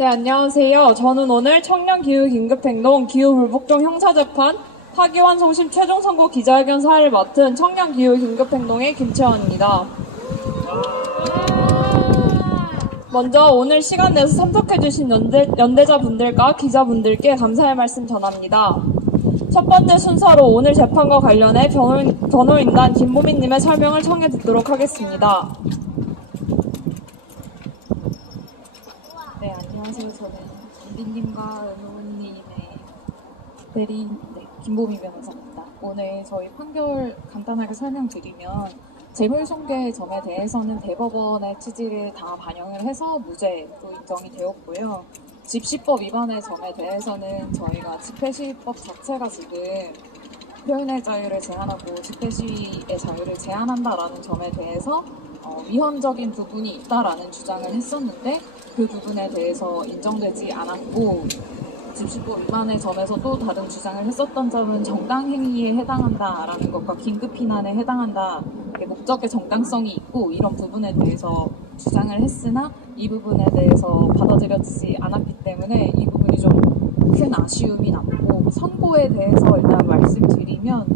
네, 안녕하세요. 저는 오늘 청년기후긴급행동 기후불복종 형사재판 파기환송심 최종 선고 기자회견 사회를 맡은 청년기후긴급행동의 김채원입니다. 먼저 오늘 시간 내서 참석해주신 연대, 연대자분들과 기자분들께 감사의 말씀 전합니다. 첫 번째 순서로 오늘 재판과 관련해 변호인, 변호인단 김보민님의 설명을 청해 듣도록 하겠습니다. 네, 안녕하세요. 저는 김빈님과 은호님의 대리 네, 김보미 변호사입니다. 오늘 저희 판결 간단하게 설명드리면 재물손괴 점에 대해서는 대법원의 취지를 다 반영을 해서 무죄로 인정이 되었고요. 집시법 위반의 점에 대해서는 저희가 집회시법 자체가 지금 표현의 자유를 제한하고 집회 시위의 자유를 제한한다라는 점에 대해서 어, 위헌적인 부분이 있다라는 주장을 했었는데 그 부분에 대해서 인정되지 않았고 집시법 위반의 점에서 또 다른 주장을 했었던 점은 정당행위에 해당한다라는 것과 긴급피난에 해당한다 목적의 정당성이 있고 이런 부분에 대해서 주장을 했으나 이 부분에 대해서 받아들여지지 않았기 때문에 이 부분이 좀 큰 아쉬움이 남고 선고에 대해서 일단 말씀드리면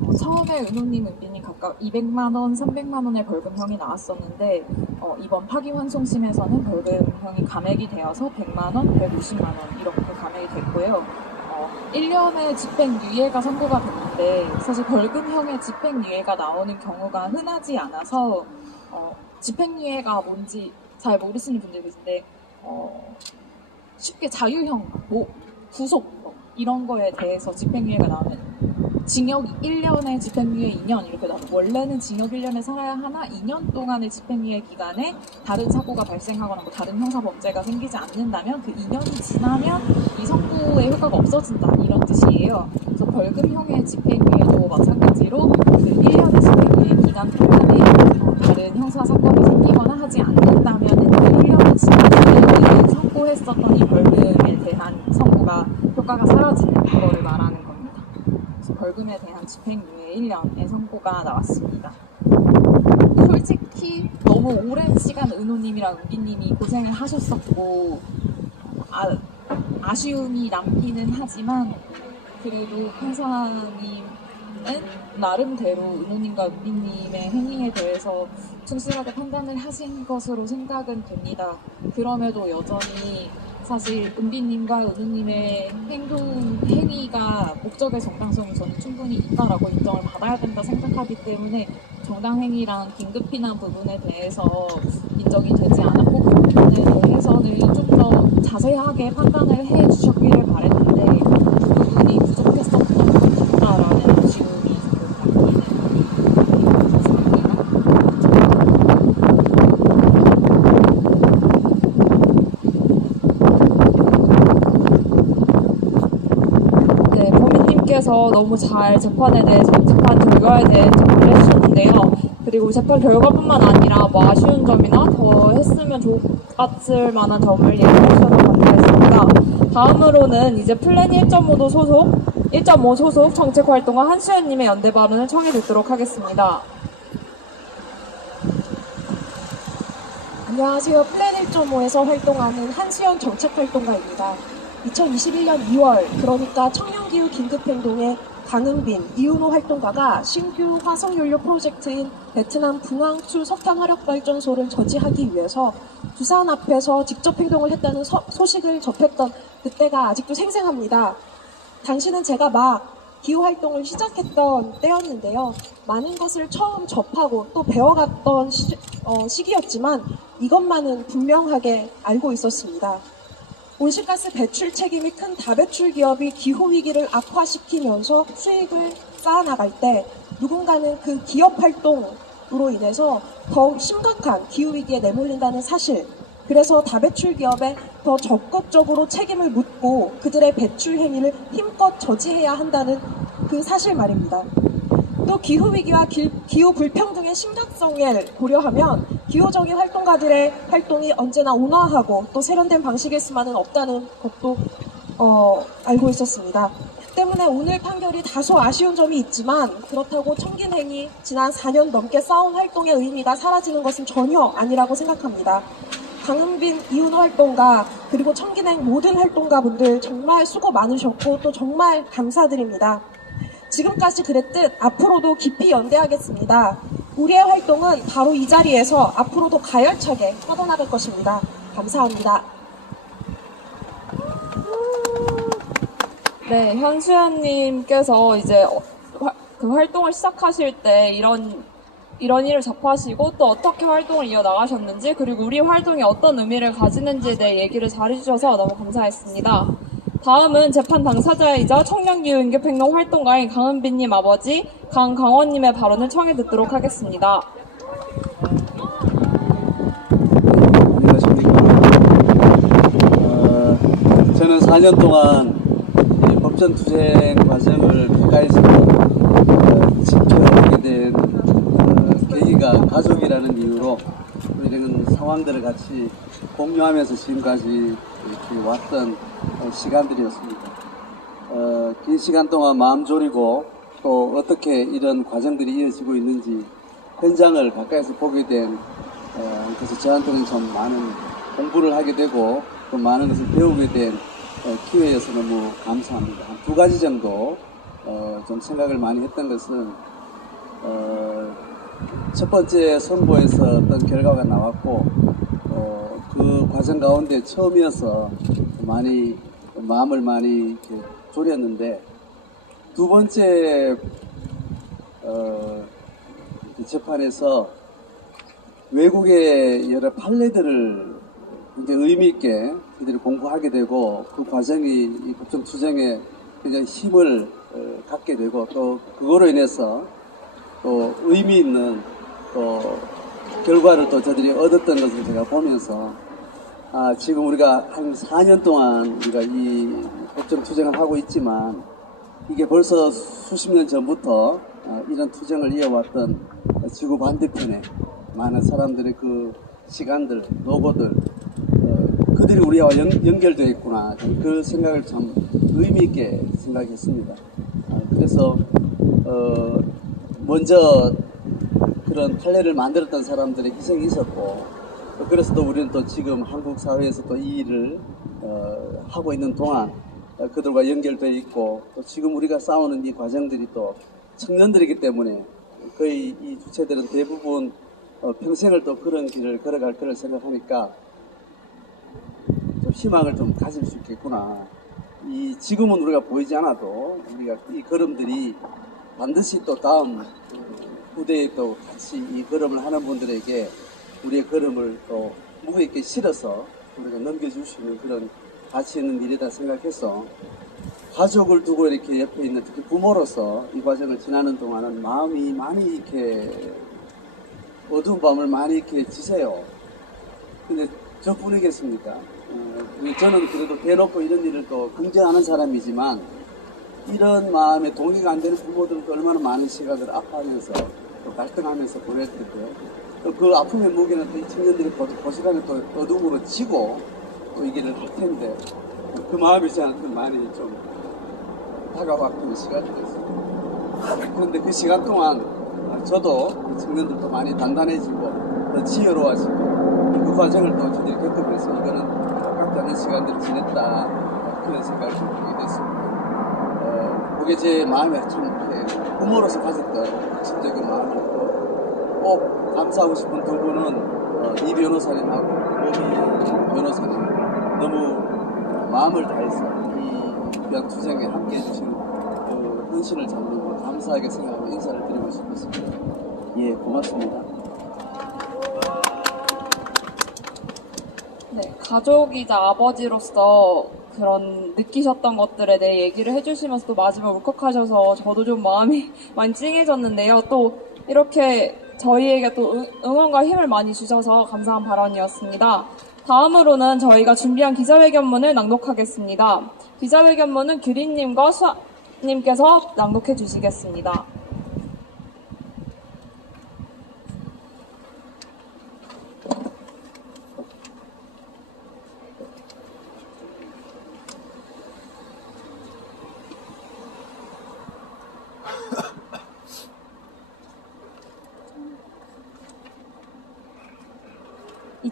어, 처음에 은호님, 은 각각 200만 원, 300만 원의 벌금형이 나왔었는데 어, 이번 파기환송심에서는 벌금형이 감액이 되어서 100만 원, 150만 원 이렇게 감액이 됐고요. 어, 1년의 집행유예가 선고가 됐는데 사실 벌금형의 집행유예가 나오는 경우가 흔하지 않아서 어, 집행유예가 뭔지 잘 모르시는 분들 계신데 어, 쉽게 자유형, 뭐 구속 뭐 이런 거에 대해서 집행유예가 나오면 징역 1년에 집행유예 2년. 이렇게 나오고 원래는 징역 1년에 살아야 하나? 2년 동안의 집행유예 기간에 다른 사고가 발생하거나 뭐 다른 형사 범죄가 생기지 않는다면 그 2년이 지나면 이 선고의 효과가 없어진다. 이런 뜻이에요. 그래서 벌금형의 집행유예도 마찬가지로 그 1년의 집행유예 기간 동안에 어, 다른 형사 사건이 생기거나 하지 않는다면은 그 1년이 지나면 선고했었던 이 벌금에 대한 선고가 효과가 사라지는 거를 말하는 겁니다. 그래서 벌금에 대한 집행유예 1년의 선고가 나왔습니다. 솔직히 너무 오랜 시간 은호님이랑 은비님이 고생을 하셨었고 아, 아쉬움이 남기는 하지만 그래도 판사님은 나름대로 은호님과 은비님의 행위에 대해서 충실하게 판단을 하신 것으로 생각은 됩니다. 그럼에도 여전히 사실 은비님과 은우님의 행동, 행위가 목적의 정당성이 저는 충분히 있다라고 인정을 받아야 된다 생각하기 때문에 정당행위랑 긴급피난 부분에 대해서 인정이 되지 않았고 그 부분에 대해서는 좀 더 자세하게 판단을 해 주셨기를 바랬는데 그 부분이 부족했었던 것 같다라는 아쉬움이 조금 남기는 상황이라 네, 범인님께서 너무 잘 재판에 대해서, 재판 결과에 대해 정리를 해주셨는데요. 그리고 재판 결과뿐만 아니라 뭐 아쉬운 점이나 더 했으면 좋았을 만한 점을 얘기해 주셔서 감사했습니다. 다음으로는 이제 플랜 1.5도 소속, 1.5 소속 정책 활동가 한수연님의 연대 발언을 청해 듣도록 하겠습니다. 안녕하세요. 플랜 1.5에서 활동하는 한수연 정책활동가입니다. 2021년 2월, 그러니까 청년기후 긴급행동의 강은빈, 이윤호 활동가가 신규 화석연료 프로젝트인 베트남 붕황투 석탄 화력발전소를 저지하기 위해서 부산 앞에서 직접 행동을 했다는 서- 소식을 접했던 그때가 아직도 생생합니다. 당시는 제가 막 기후 활동을 시작했던 때였는데요. 많은 것을 처음 접하고 또 배워갔던 시, 어, 시기였지만 이것만은 분명하게 알고 있었습니다. 온실가스 배출 책임이 큰 다배출 기업이 기후 위기를 악화시키면서 수익을 쌓아나갈 때 누군가는 그 기업 활동으로 인해서 더욱 심각한 기후 위기에 내몰린다는 사실. 그래서 다배출 기업에 더 적극적으로 책임을 묻고 그들의 배출 행위를 힘껏 저지해야 한다는 그 사실 말입니다. 또 기후 위기와 기, 후 불평등의 심각성을 고려하면 기후적인 활동가들의 활동이 언제나 온화하고 또 세련된 방식일 수만은 없다는 것도 어, 알고 있었습니다. 때문에 오늘 판결이 다소 아쉬운 점이 있지만 그렇다고 청긴행위 지난 4년 넘게 쌓아온 활동의 의미가 사라지는 것은 전혀 아니라고 생각합니다. 강은빈 이윤 활동가 그리고 청기냉 모든 활동가분들 정말 수고 많으셨고 또 정말 감사드립니다. 지금까지 그랬듯 앞으로도 깊이 연대하겠습니다. 우리의 활동은 바로 이 자리에서 앞으로도 가열차게 뻗어나갈 것입니다. 감사합니다. 네, 현수연님께서 이제 그 활동을 시작하실 때 이런 이런 일을 접하시고 또 어떻게 활동을 이어 나가셨는지 그리고 우리 활동이 어떤 의미를 가지는지에 대해 얘기를 잘해주셔서 너무 감사했습니다. 다음은 재판 당사자이자 청년기후인격행동 활동가인 강은빈님 아버지 강강원님의 발언을 청해 듣도록 하겠습니다. 어, 저는 4년 동안 이 법전 투쟁 과정을 가까이서 어, 지켜보게 된 어, 계기가 가족이라는 이유로 이런 상황들을 같이 공유하면서 지금까지 이렇게 왔던 어, 시간들이었습니다. 어, 긴 시간 동안 마음 졸이고 또 어떻게 이런 과정들이 이어지고 있는지 현장을 가까이서 보게 된 어, 그래서 저한테는 좀 많은 공부를 하게 되고 또 많은 것을 배우게 된 어, 기회여서 너무 감사합니다. 한 두 가지 정도 어, 좀 생각을 많이 했던 것은 어, 첫 번째 선거에서 어떤 결과가 나왔고 어, 그 과정 가운데 처음이어서 많이 마음을 많이 졸였는데 두 번째 어, 그 재판에서 외국의 여러 판례들을 굉장히 의미 있게 그들이 공부하게 되고 그 과정이 이 법정 투쟁에 굉장히 힘을 어, 갖게 되고 또 그거로 인해서 또 의미 있는 또 결과를 또 저들이 얻었던 것을 제가 보면서 아, 지금 우리가 한 4년 동안 우리가 이 법정 투쟁을 하고 있지만 이게 벌써 수십 년 전부터 어, 이런 투쟁을 이어왔던 지구 반대편에 많은 사람들의 그 시간들, 노고들, 어, 그들이 우리와 연, 연결되어 있구나. 그 생각을 참 의미 있게 생각했습니다. 아, 그래서 어, 먼저 그런 판례를 만들었던 사람들의 희생이 있었고 또 그래서 또 우리는 또 지금 한국 사회에서 또 이 일을 어, 하고 있는 동안 어, 그들과 연결되어 있고 또 지금 우리가 싸우는 이 과정들이 또 청년들이기 때문에 거의 이 주체들은 대부분 어, 평생을 또 그런 길을 걸어갈 거를 생각하니까 좀 희망을 좀 가질 수 있겠구나. 이 지금은 우리가 보이지 않아도 우리가 이 걸음들이 반드시 또 다음 후대에 또 같이 이 걸음을 하는 분들에게 우리의 걸음을 또 무게 있게 실어서 우리가 넘겨줄 수 있는 그런 가치 있는 일이다 생각해서 가족을 두고 이렇게 옆에 있는 특히 부모로서 이 과정을 지나는 동안은 마음이 많이 이렇게 어두운 밤을 많이 이렇게 지세요. 근데 저뿐이겠습니까? 어, 저는 그래도 대놓고 이런 일을 또 긍정하는 사람이지만 이런 마음에 동의가 안 되는 부모들은 또 얼마나 많은 시간을 아파하면서 또 갈등하면서 텐데 또 그 아픔의 무게는 또 이 청년들이 고- 고스란히 또 어둠으로 지고 또이 길을 할 텐데 그 마음이 저한테 많이 좀 다가왔던 시간이었어요. 그런데 그 시간 동안 저도 이 청년들도 많이 단단해지고 더 지혜로워지고 그 과정을 또 저들이 겪으면서 이거는 않은 시간들을 지냈다 그런 생각을 좀 하게 됐습니다. 어, 그게 제 마음에 참 이렇게 부모로서 가졌던 진정한 마음이었고 꼭 감사하고 싶은 두 분은 어, 이 변호사님하고 로비 변호사님 너무 마음을 다해서 이 귀한 투쟁에 함께 해주신 그 헌신을 잡는 거 감사하게 생각하고 인사를 드리고 싶었습니다. 예, 고맙습니다. 네, 가족이자 아버지로서 그런 느끼셨던 것들에 대해 얘기를 해주시면서 또 마지막 울컥하셔서 저도 좀 마음이 많이 찡해졌는데요. 또 이렇게 저희에게 또 응- 응원과 힘을 많이 주셔서 감사한 발언이었습니다. 다음으로는 저희가 준비한 기자회견문을 낭독하겠습니다. 기자회견문은 규리님과 수아님께서 낭독해 주시겠습니다.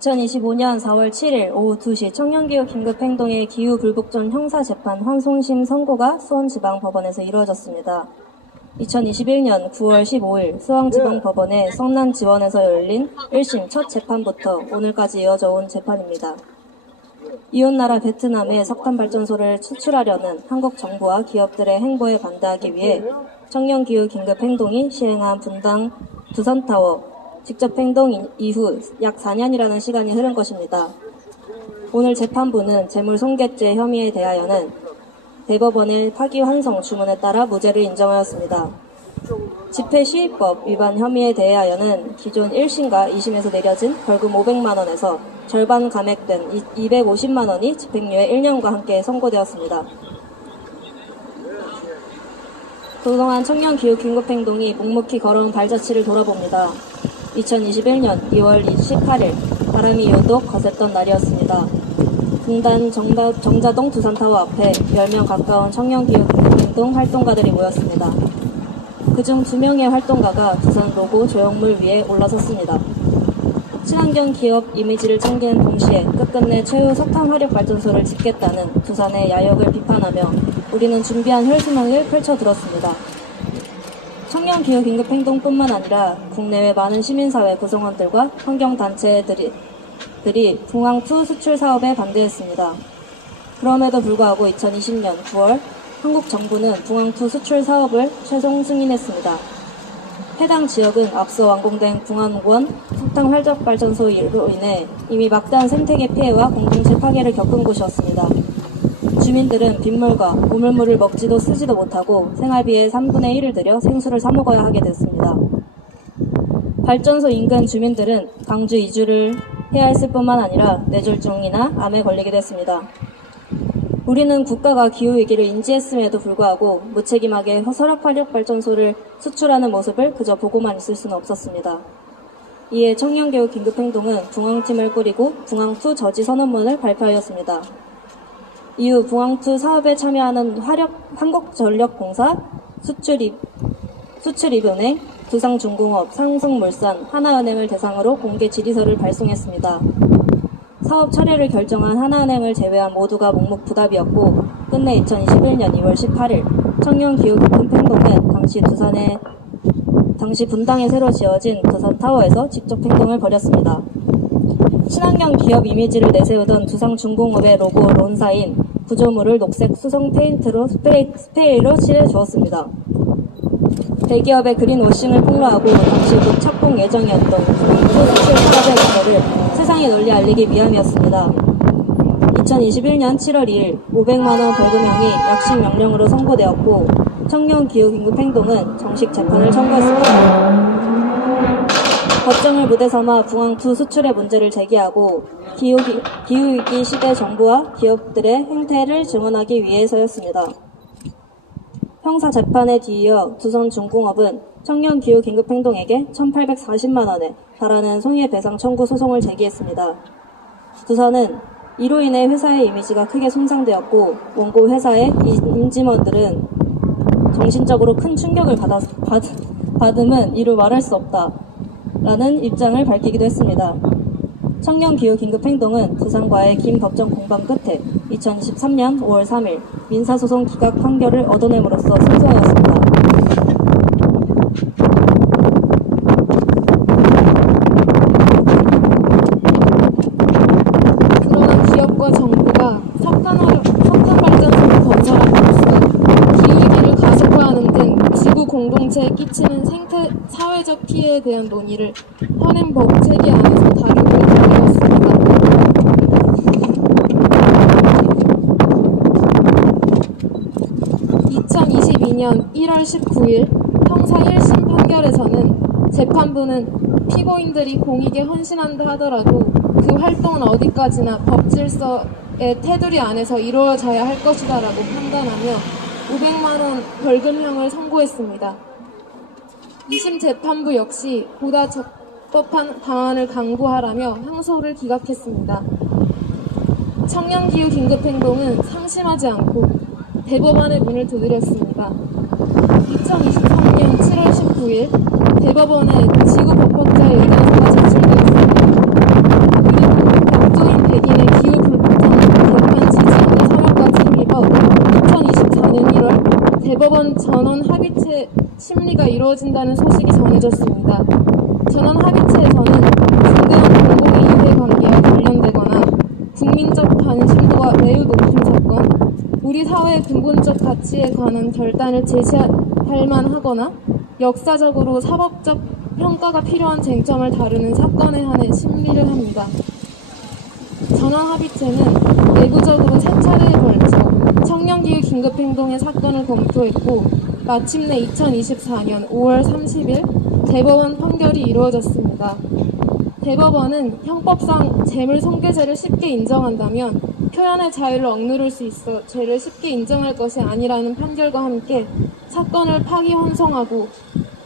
2025년 4월 7일 오후 2시 청년기후 긴급행동의 기후 불복종 형사재판 환송심 선고가 수원지방법원에서 이루어졌습니다. 2021년 9월 15일 수원지방법원의 성남지원에서 열린 1심 첫 재판부터 오늘까지 이어져 온 재판입니다. 이웃나라 베트남에 석탄발전소를 수출하려는 한국 정부와 기업들의 행보에 반대하기 위해 청년기후 긴급행동이 시행한 분당 두산타워 직접 행동 이- 이후 약 4년이라는 시간이 흐른 것입니다. 오늘 재판부는 재물 손괴죄 혐의에 대하여는 대법원의 파기환송 주문에 따라 무죄를 인정하였습니다. 집회 시위법 위반 혐의에 대하여는 기존 1심과 2심에서 내려진 벌금 500만 원에서 절반 감액된 250만 원이 집행유예 1년과 함께 선고되었습니다. 그동안 청년 기후 긴급행동이 묵묵히 걸어온 발자취를 돌아봅니다. 2021년 2월 28일 바람이 유독 거셌던 날이었습니다. 분단 정다, 정자동 두산타워 앞에 10명 가까운 청년 기후 긴급행동 활동가들이 모였습니다. 그중 두 명의 활동가가 두산 로고 조형물 위에 올라섰습니다. 친환경 기업 이미지를 챙기는 동시에 끝끝내 최후 석탄 화력 발전소를 짓겠다는 두산의 야욕을 비판하며 우리는 준비한 혈수망을 펼쳐들었습니다. 청년 기후 긴급 행동뿐만 아니라 국내외 많은 시민사회 구성원들과 환경단체들이 들이 붕황2 수출 사업에 반대했습니다. 그럼에도 불구하고 2020년 9월 한국 정부는 붕황2 수출 사업을 최종 승인했습니다. 해당 지역은 앞서 완공된 붕안원 석탄 활적 발전소로 인해 이미 막대한 생태계 피해와 공동체 파괴를 겪은 곳이었습니다. 주민들은 빗물과 오물물을 먹지도 쓰지도 못하고 생활비의 3분의 1을 들여 생수를 사 먹어야 하게 됐습니다. 발전소 인근 주민들은 강주 이주를 해야 했을 뿐만 아니라 뇌졸중이나 암에 걸리게 됐습니다. 우리는 국가가 기후위기를 인지했음에도 불구하고 무책임하게 서랍화력 발전소를 수출하는 모습을 그저 보고만 있을 수는 없었습니다. 이에 청년교육 긴급행동은 붕황팀을 꾸리고 붕황2 저지 선언문을 발표하였습니다. 이후 붕황2 사업에 참여하는 화력, 한국전력공사, 수출입, 수출입은행, 두상중공업, 삼성물산, 하나은행을 대상으로 공개 질의서를 발송했습니다. 사업 철회를 결정한 하나은행을 제외한 모두가 묵묵부답이었고 끝내 2021년 2월 18일 청년 기후급행동은 당시 두산의 당시 분당에 새로 지어진 두산타워에서 직접 행동을 벌였습니다. 친환경 기업 이미지를 내세우던 두상중공업의 로고 론사인 구조물을 녹색 수성 페인트로 스프레이, 스프레이로 칠해 주었습니다. 대기업의 그린 워싱을 폭로하고 당시 곧 착공 예정이었던 붕황2 수출 사업의 문제를 세상에 널리 알리기 위함이었습니다. 2021년 7월 2일 500만원 벌금형이 약식 명령으로 선고되었고 청년 기후 긴급 행동은 정식 재판을 청구했습니다. 법정을 무대 삼아 붕황2 수출의 문제를 제기하고 기후기, 기후위기 시대 정부와 기업들의 행태를 증언하기 위해서였습니다. 형사 재판에 뒤이어 두산중공업은 청년 기후 긴급 행동에게 1,840만 원에 달하는 손해배상 청구 소송을 제기했습니다. 두산은 이로 인해 회사의 이미지가 크게 손상되었고 원고 회사의 임직원들은 정신적으로 큰 충격을 받았, 받, 받음은 이루 말할 수 없다. 라는 입장을 밝히기도 했습니다. 청년 기후 긴급 행동은 두산과의 긴 법정 공방 끝에 2023년 5월 3일 민사소송 기각 판결을 얻어냄으로써 승소하였습니다. 끼치는 생태 사회적 피해에 대한 논의를 현행 법 체계 안에서 다루기를 기울였습니다. 2022년 1월 19일 형사 1심 판결에서는 재판부는 피고인들이 공익에 헌신한다 하더라도 그 활동은 어디까지나 법 질서의 테두리 안에서 이루어져야 할 것이다라고 판단하며 500만 원 벌금형을 선고했습니다. 2심 재판부 역시 보다 적법한 방안을 강구하라며 항소를 기각했습니다. 청년기후 긴급행동은 상심하지 않고 대법원의 문을 두드렸습니다. 2023년 7월 19일 대법원에 지구 법학자의 의견서가 제출되었습니다. 그리고 법조인 백인의 기후 불법상 격한 지지하는 성역까지 힘입어 2024년 1월 대법원 전원 합의체 심리가 이루어진다는 소식이 전해졌습니다. 전원 합의체에서는 중대한 공공 이해 관계와 관련되거나 국민적 관심도가 매우 높은 사건, 우리 사회의 근본적 가치에 관한 결단을 제시할 만하거나 역사적으로 사법적 평가가 필요한 쟁점을 다루는 사건에 한해 심리를 합니다. 전원 합의체는 내부적으로 세 차례에 걸쳐 청년기후 긴급행동의 사건을 검토했고 마침내 2024년 5월 30일 대법원 판결이 이루어졌습니다. 대법원은 형법상 재물 손괴죄를 쉽게 인정한다면 표현의 자유를 억누를 수 있어 죄를 쉽게 인정할 것이 아니라는 판결과 함께 사건을 파기환송하고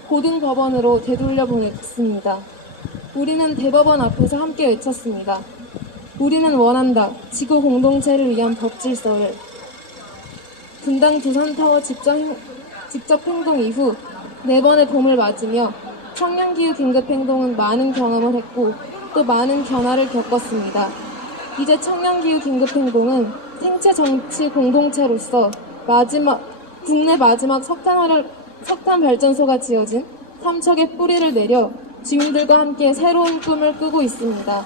고등법원으로 되돌려 보냈습니다. 우리는 대법원 앞에서 함께 외쳤습니다. 우리는 원한다. 지구 공동체를 위한 법 질서를. 분당 두산타워 행- 직접 행동 이후 네 번의 봄을 맞으며 청년기후 긴급 행동은 많은 경험을 했고 또 많은 변화를 겪었습니다. 이제 청년기후 긴급 행동은 생체 정치 공동체로서 마지막, 국내 마지막 석탄화를, 석탄 발전소가 지어진 삼척의 뿌리를 내려 주민들과 함께 새로운 꿈을 꾸고 있습니다.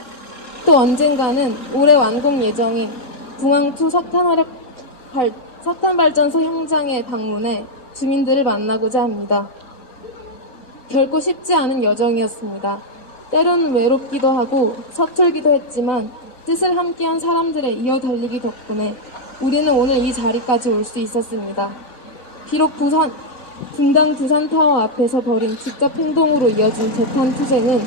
또 언젠가는 올해 완공 예정인 중앙투 석탄화력 발, 석탄발전소 현장에 방문해 주민들을 만나고자 합니다. 결코 쉽지 않은 여정이었습니다. 때로는 외롭기도 하고 서툴기도 했지만 뜻을 함께한 사람들의 이어 달리기 덕분에 우리는 오늘 이 자리까지 올 수 있었습니다. 비록 부산, 분당 두산타워 앞에서 벌인 직접 행동으로 이어진 재판 투쟁은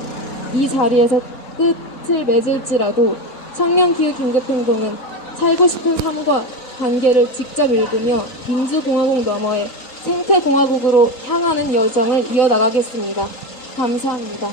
이 자리에서 끝을 맺을지라도 청년기후 긴급행동은 살고 싶은 삶과 관계를 직접 읽으며 민주공화국 너머의 생태공화국으로 향하는 여정을 이어나가겠습니다. 감사합니다.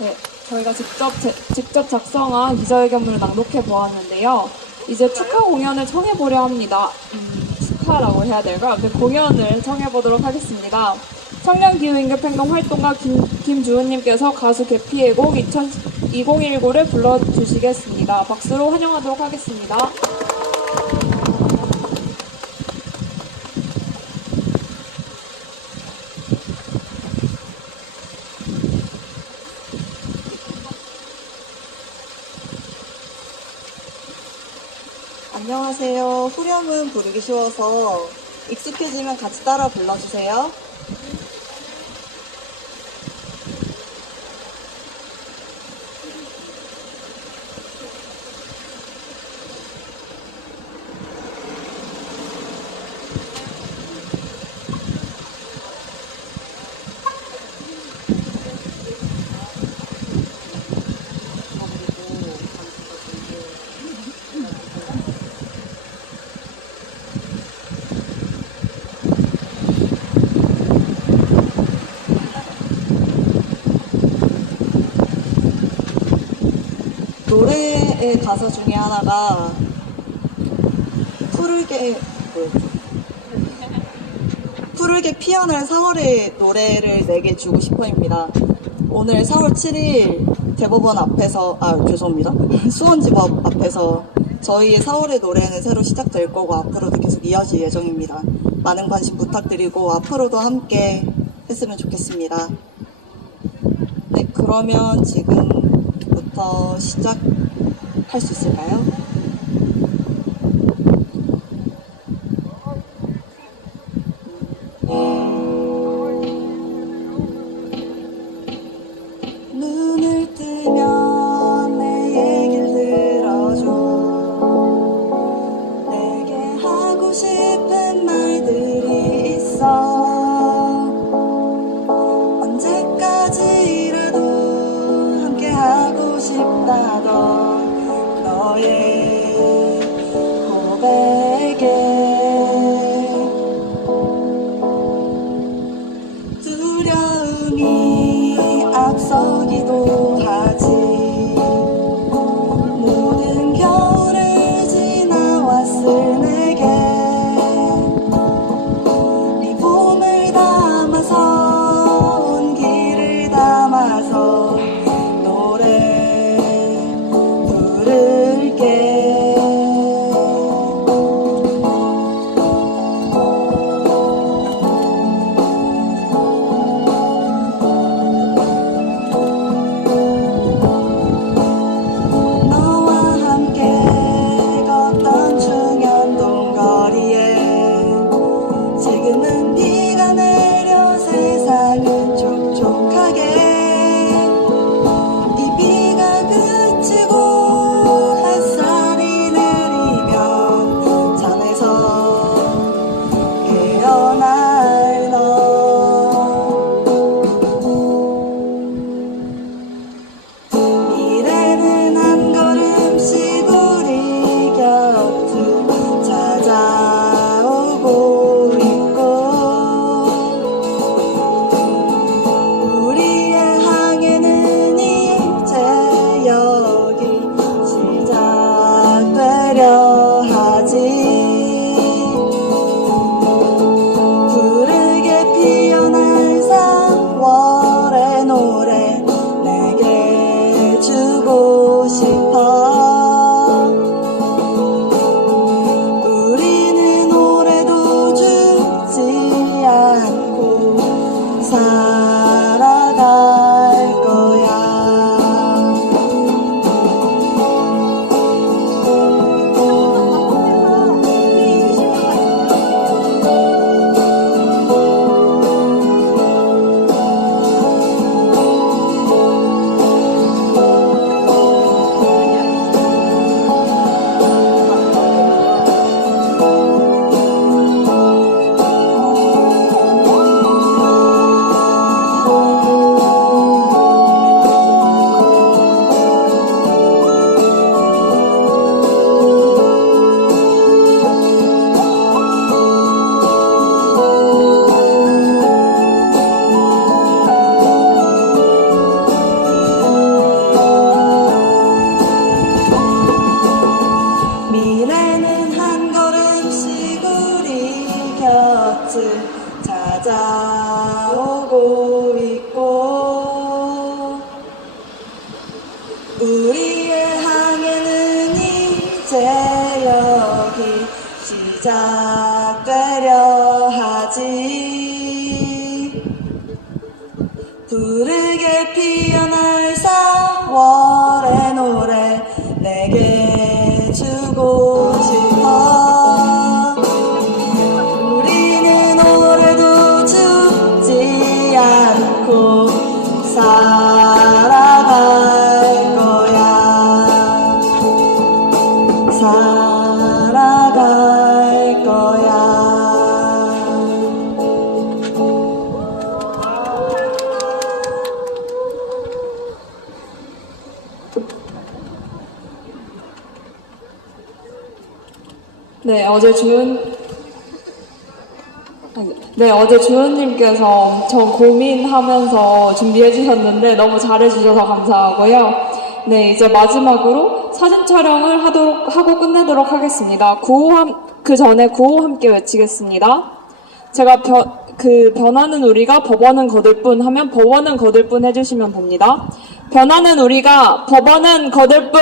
네, 저희가 직접 제- 직접 작성한 기자회견문을 낭독해 보았는데요. 이제 축하 공연을 청해 보려 합니다. 음, 축하라고 해야 될까요? 네, 공연을 청해 보도록 하겠습니다. 청년 기후 인급 행동 활동가 김, 김주은님께서 가수 개피의 곡 2019를 불러주시겠습니다. 박수로 환영하도록 하겠습니다. 안녕하세요. 후렴은 부르기 쉬워서 익숙해지면 같이 따라 불러주세요. 노래의 가사 중에 하나가 푸르게? 푸르게 피어날 4월의 노래를 내게 주고 싶어입니다. 오늘 4월 7일 대법원 앞에서 아 죄송합니다 수원지법 앞에서 저희의 4월의 노래는 새로 시작될 거고 앞으로도 계속 이어질 예정입니다. 많은 관심 부탁드리고 앞으로도 함께 했으면 좋겠습니다. 네 그러면 지금부터 시작 할 수 있을까요? 우리의 항해는 이제 여기 시작되려 하지. 어제 주은 네, 어제 주은님께서 엄청 고민하면서 준비해 주셨는데 너무 잘해 주셔서 감사하고요. 네, 이제 마지막으로 사진 촬영을 하도록 하고 끝내도록 하겠습니다. 구호 함, 그 전에 구호 함께 외치겠습니다. 제가 변, 그 변하는 우리가 법원은 거들 뿐 하면 법원은 거들 뿐 해주시면 됩니다. 변하는 우리가 법원은 거들 뿐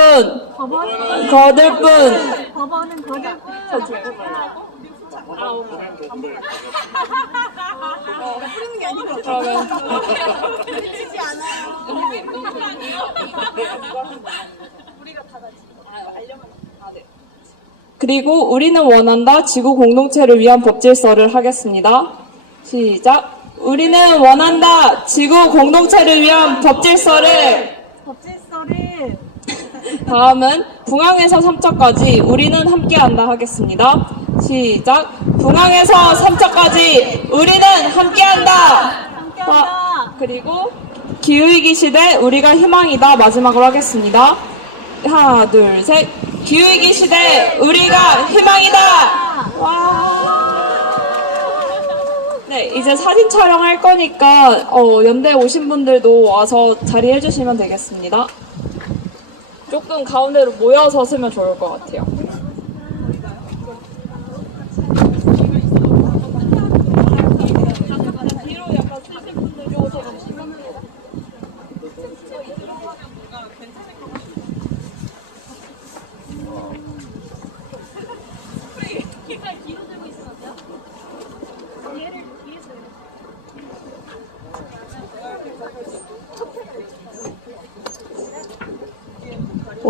거들 뿐 그러면 그리고 우리는 원한다 지구 공동체를 위한 법질서를 하겠습니다. 시작. 우리는 원한다 지구 공동체를 위한 법질서를 다음은 붕항에서 삼척까지 우리는 함께한다 하겠습니다. 시작. 붕항에서 삼척까지 우리는 함께한다. 아, 그리고 기후위기 시대 우리가 희망이다 마지막으로 하겠습니다. 하나 둘 셋. 기후위기 시대 우리가 희망이다. 와. 네, 이제 사진 촬영할 거니까 어, 연대 오신 분들도 와서 자리해 주시면 되겠습니다. 조금 가운데로 모여서 쓰면 좋을 것 같아요.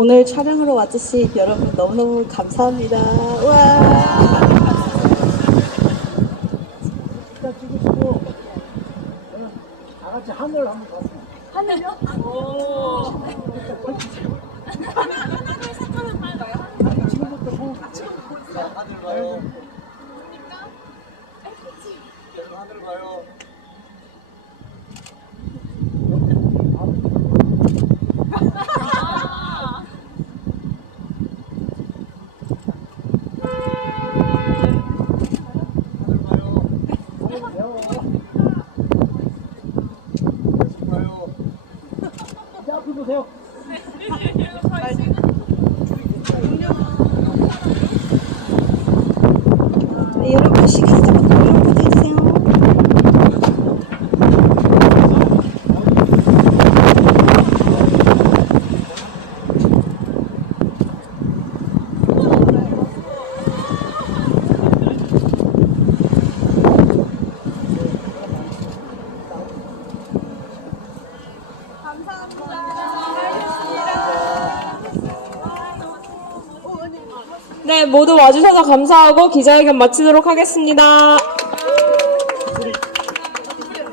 오늘 촬영으로 와주신 여러분 너무너무 감사합니다. 와. 모두 와주셔서 감사하고 기자회견 마치도록 하겠습니다.